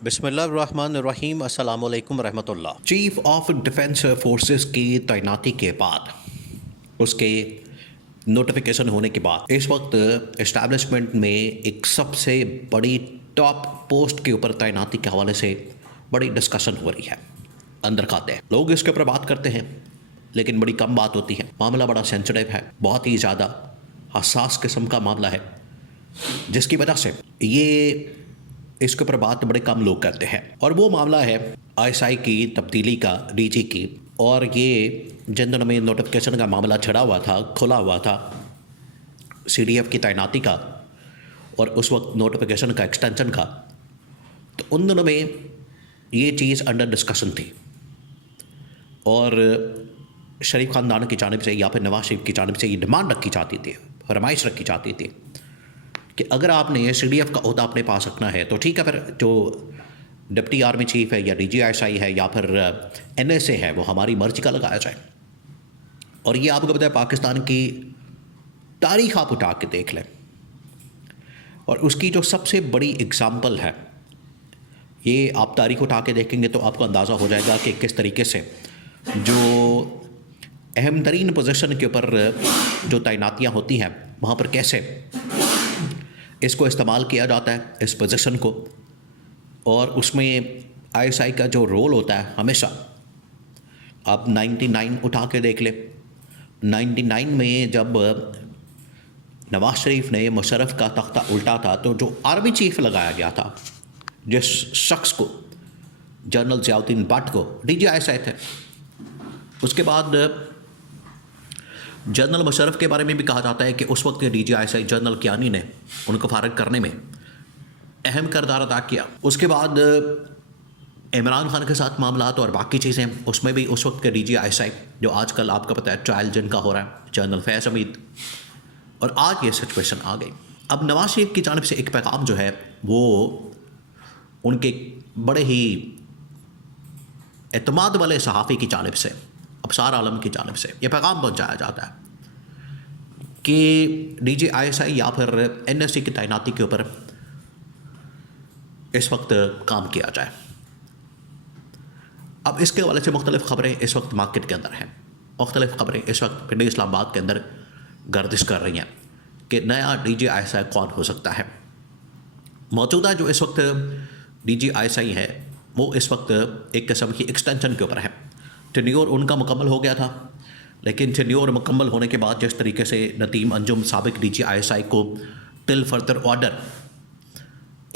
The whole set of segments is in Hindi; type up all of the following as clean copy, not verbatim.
बिस्मिल्लाहिर्रहमानिर्रहीम अस्सलामुअलैकुम रहमतुल्लाह। चीफ ऑफ डिफेंस फोर्सेस की तैनाती के बाद उसके नोटिफिकेशन होने के बाद इस वक्त इस्टेब्लिशमेंट में एक सबसे बड़ी टॉप पोस्ट के ऊपर तैनाती के हवाले से बड़ी डिस्कशन हो रही है। अंदर खाते हैं लोग इसके ऊपर बात करते हैं, लेकिन बड़ी कम बात होती है। मामला बड़ा सेंसिटिव है, बहुत ही ज़्यादा हसास किस्म का मामला है, जिसकी वजह से ये इसके ऊपर बात बड़े कम लोग करते हैं। और वो मामला है आईएसआई की तब्दीली का, डीजी की। और ये जिन दिनों में नोटिफिकेशन का मामला छिड़ा हुआ था, खुला हुआ था सीडीएफ की तैनाती का और उस वक्त नोटिफिकेशन का एक्सटेंशन का, तो उन दिनों में ये चीज़ अंडर डिस्कशन थी। और शरीफ ख़ानदान की जानिब से या फिर नवाज शरीफ की जानिब से ये डिमांड रखी जाती थी, फरमाइश रखी जाती थी कि अगर आपने सीडीएफ का ओहदा अपने पास रखना है तो ठीक है, फिर जो डिप्टी आर्मी चीफ है या डीजीआईएसआई है या फिर एनएसए है वो हमारी मर्जी का लगाया जाए। और ये आपको पता है, पाकिस्तान की तारीख आप उठा के देख लें और उसकी जो सबसे बड़ी एग्ज़ाम्पल है, ये आप तारीख उठा के देखेंगे तो आपको अंदाज़ा हो जाएगा कि किस तरीके से जो अहम तरीन पोजीशन के ऊपर जो तैनातियाँ होती हैं वहाँ पर कैसे इसको इस्तेमाल किया जाता है, इस पोजीशन को। और उसमें आईएसआई का जो रोल होता है हमेशा, आप 99 उठा के देख लें। 99 में जब नवाज शरीफ ने मुशर्रफ का तख्ता उल्टा था तो जो आर्मी चीफ लगाया गया था, जिस शख्स को, जनरल ज़ियाउद्दीन भट्ट को, डीजीआईएसआई थे। उसके बाद जनरल मुशर्रफ के बारे में भी कहा जाता है कि उस वक्त के डीजीआईएसआई जनरल कियानी ने उनको फारिग करने में अहम किरदार अदा किया। उसके बाद इमरान खान के साथ मामलात और बाकी चीज़ें, उसमें भी उस वक्त के डीजीआईएसआई जो आजकल आपको पता है ट्रायल जिनका हो रहा है, जनरल फैज़ हमीद। और आज ये सिचुएशन आ गई। अब नवाज शरीफ की जानिब से एक पैगाम जो है वो उनके बड़े ही एतमाद वाले सहाफ़ी की जानिब से, अबसार आलम की जानिब से ये पैगाम पहुँचाया जाता है कि डीजीआईएसआई या फिर एनएसए की तैनाती के ऊपर इस वक्त काम किया जाए। अब इसके हवाले से मुख्तलिफ़ ख़बरें इस वक्त मार्केट के अंदर हैं। मुख्तलिफ़ ख़बरें इस वक्त पिंडी इस्लामाबाद के अंदर गर्दिश कर रही हैं कि नया डीजीआईएसआई कौन हो सकता है। मौजूदा जो इस वक्त डीजीआईएसआई है वो इस वक्त एक किस्म की एक्सटेंशन के ऊपर है। टेन्योर उनका मुकम्मल हो गया था, लेकिन टेन्योर मुकम्मल होने के बाद जिस तरीके से नदीम अंजुम साबिक डीजीआईएसआई को टिल फर्दर ऑर्डर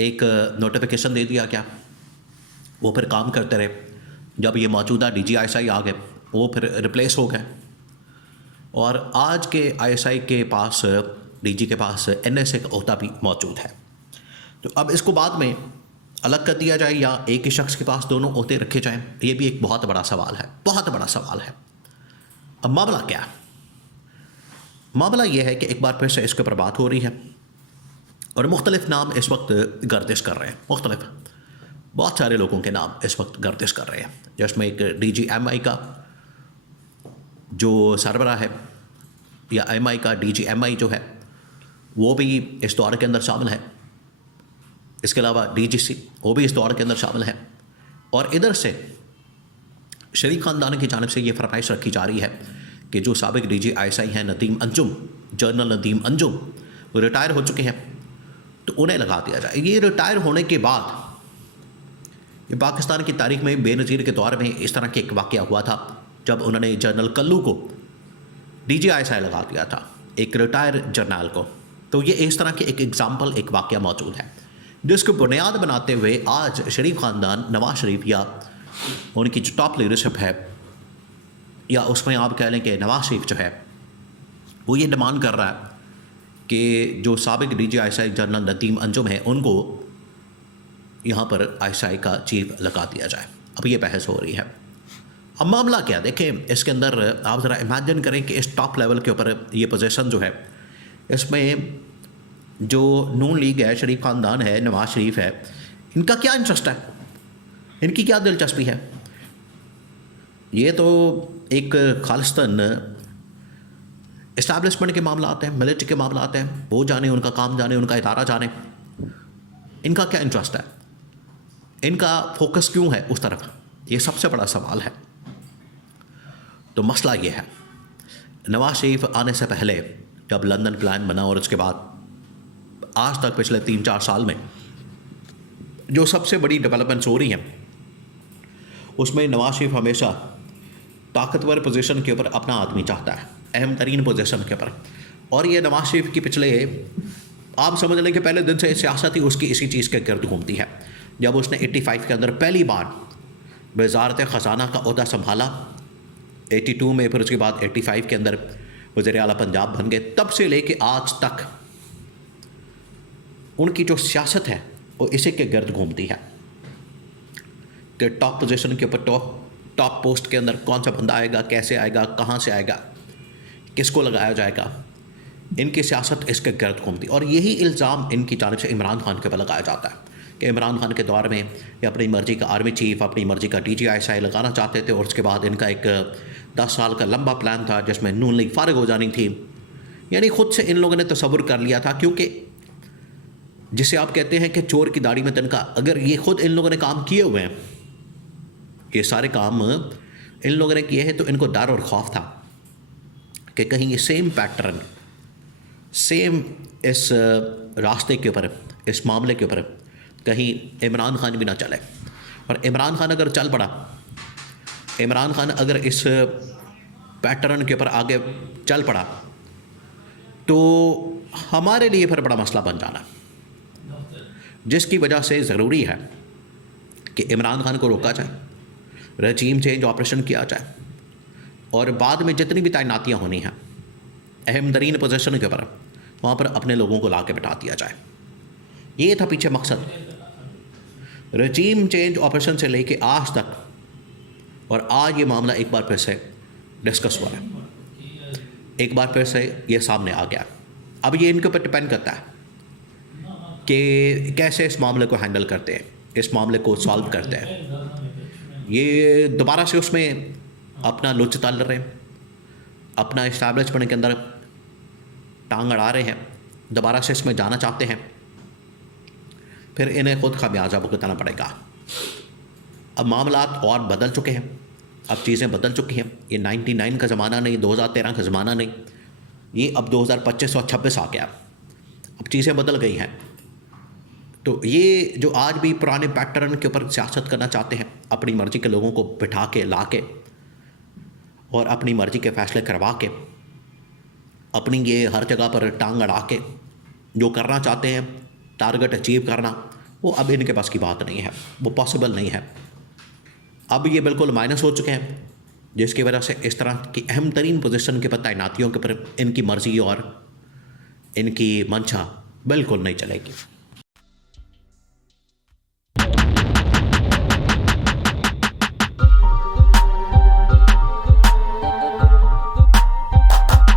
एक नोटिफिकेशन दे दिया गया, वो फिर काम करते रहे। जब ये मौजूदा डीजीआईएसआई आ गए वो फिर रिप्लेस हो गए और आज के आईएसआई के पास, डीजी के पास एनएसए का ओहदा भी मौजूद है। तो अब इसको बाद में अलग कर दिया जाए या एक ही शख्स के पास दोनों ओहदे रखे जाएं, ये भी एक बहुत बड़ा सवाल है, बहुत बड़ा सवाल है। अब मामला क्या है? मामला ये है कि एक बार फिर से इसके ऊपर बात हो रही है और मुख्तलिफ नाम इस वक्त गर्दिश कर रहे हैं। मुख्तलिफ बहुत सारे लोगों के नाम इस वक्त गर्दिश कर रहे हैं, जिसमें एक डीजीएमआई का जो सरबरा है या एमआई का डीजीएमआई जो है वो भी इस दौर के अंदर शामिल है। इसके अलावा डीजीसी वो भी इस दौर के अंदर शामिल है। और इधर से शरीफ ख़ानदान की जानिब से ये फरमाइश रखी जा रही है कि जो साबिक डीजीआईएसआई हैं नदीम अंजुम, जनरल नदीम अंजुम, वो रिटायर हो चुके हैं, तो उन्हें लगा दिया जाए। ये रिटायर होने के बाद ये पाकिस्तान की तारीख में बेनज़ीर के दौर में इस तरह के एक वाक़या हुआ था जब उन्होंने जनरल कल्लू को डीजीआईएसआई लगा दिया था, एक रिटायर जर्नल को। तो ये इस तरह के एक एग्ज़ाम्पल, एक वाक़या मौजूद है जिसको बुनियाद बनाते हुए आज शरीफ ख़ानदान, नवाज शरीफ या उनकी जो टॉप लीडरशिप है, या उसमें आप कह लें कि नवाज शरीफ जो है वो ये डिमांड कर रहा है कि जो साबिक डीजीआईएसआई जनरल नदीम अंजुम है उनको यहाँ पर आईएसआई का चीफ लगा दिया जाए। अब ये बहस हो रही है। अब मामला क्या, देखें इसके अंदर आप ज़रा इमेजिन करें कि इस टॉप लेवल के ऊपर ये पोजीशन जो है, इसमें जो नून लीग है, शरीफ ख़ानदान है, नवाज शरीफ है, इनका क्या इंटरेस्ट है, इनकी क्या दिलचस्पी है? ये तो एक खालिस्तान इस्टेब्लिशमेंट के मामला आते हैं, मिलिट्री के मामला आते हैं, वो जाने, उनका काम जाने, उनका इदारा जाने, इनका क्या इंटरेस्ट है। इनका फोकस क्यों है उस तरफ, ये सबसे बड़ा सवाल है। तो मसला ये है, नवाज शरीफ आने से पहले जब लंदन प्लान बना और उसके बाद आज तक पिछले 3-4 साल में जो सबसे बड़ी डेवलपमेंट्स हो रही हैं, उसमें नवाज शरीफ हमेशा ताकतवर पोजीशन के ऊपर अपना आदमी चाहता है, अहम तरीन पोजीशन के ऊपर। और ये नवाज शरीफ की पिछले, आप समझ लें कि पहले दिन से सियासत ही उसकी इसी चीज़ के गर्द घूमती है। जब उसने 85 के अंदर पहली बार वजारत ख़जाना का ओहदा संभाला 82 में, फिर उसके बाद 85 के अंदर वज़ीर आला पंजाब बन गए, तब से लेके आज तक उनकी जो सियासत है वो इसी के गर्द घूमती है कि टॉप पोजीशन के ऊपर टॉप पोस्ट के अंदर कौन सा बंदा आएगा, कैसे आएगा, कहाँ से आएगा, किसको लगाया जाएगा। इनकी सियासत इसके गर्द घूमती। और यही इल्ज़ाम इनकी जानिब से इमरान खान के ऊपर लगाया जाता है कि इमरान खान के दौर में ये अपनी मर्ज़ी का आर्मी चीफ, अपनी मर्ज़ी का DGI लगाना चाहते थे, और उसके बाद इनका एक 10 साल का लंबा प्लान था जिसमें नून लीग फारिग हो जानी थी। यानी ख़ुद से इन लोगों ने तसव्वुर कर लिया था, क्योंकि जिसे आप कहते हैं कि चोर की दाढ़ी में तिनका, अगर ये ख़ुद इन लोगों ने काम किए हुए हैं, ये सारे काम इन लोगों ने किए हैं, तो इनको डर और खौफ था कि कहीं ये सेम पैटर्न, सेम इस रास्ते के ऊपर, इस मामले के ऊपर कहीं इमरान खान भी ना चले। और इमरान खान अगर चल पड़ा, इमरान खान अगर इस पैटर्न के ऊपर आगे चल पड़ा, तो हमारे लिए फिर बड़ा मसला बन जाना, जिसकी वजह से ज़रूरी है कि इमरान खान को रोका जाए, रजीम चेंज ऑपरेशन किया जाए, और बाद में जितनी भी तैनातियाँ होनी हैं अहम तरीन पोजीशन के ऊपर, वहाँ पर अपने लोगों को ला के बिठा दिया जाए। ये था पीछे मकसद, रजीम चेंज ऑपरेशन से लेके आज तक। और आज ये मामला एक बार फिर से डिस्कस हुआ है, एक बार फिर से ये सामने आ गया। अब ये इनके ऊपर डिपेंड करता है कि कैसे इस मामले को हैंडल करते हैं, इस मामले को सॉल्व करते हैं। ये दोबारा से उसमें अपना लुच तल रहे हैं, अपना इस्टेब्लिशमेंट के अंदर टांग अड़ा रहे हैं, दोबारा से इसमें जाना चाहते हैं, फिर इन्हें खुद खामियाजा भुगतना पड़ेगा। अब मामलात और बदल चुके हैं, अब चीज़ें बदल चुकी हैं। ये 99 का ज़माना नहीं, 2013 का ज़माना नहीं, ये अब 2025 और 26 आ गया, अब चीज़ें बदल गई हैं। तो ये जो आज भी पुराने पैटर्न के ऊपर सियासत करना चाहते हैं, अपनी मर्ज़ी के लोगों को बिठा के ला के और अपनी मर्ज़ी के फ़ैसले करवा के, अपनी ये हर जगह पर टांग अड़ा के जो करना चाहते हैं, टारगेट अचीव करना, वो अब इनके पास की बात नहीं है, वो पॉसिबल नहीं है। अब ये बिल्कुल माइनस हो चुके हैं, जिसकी वजह से इस तरह की अहम तरीन पोजीशन के पर तैनातियों के ऊपर इनकी मर्ज़ी और इनकी मंशा बिल्कुल नहीं चलेगी।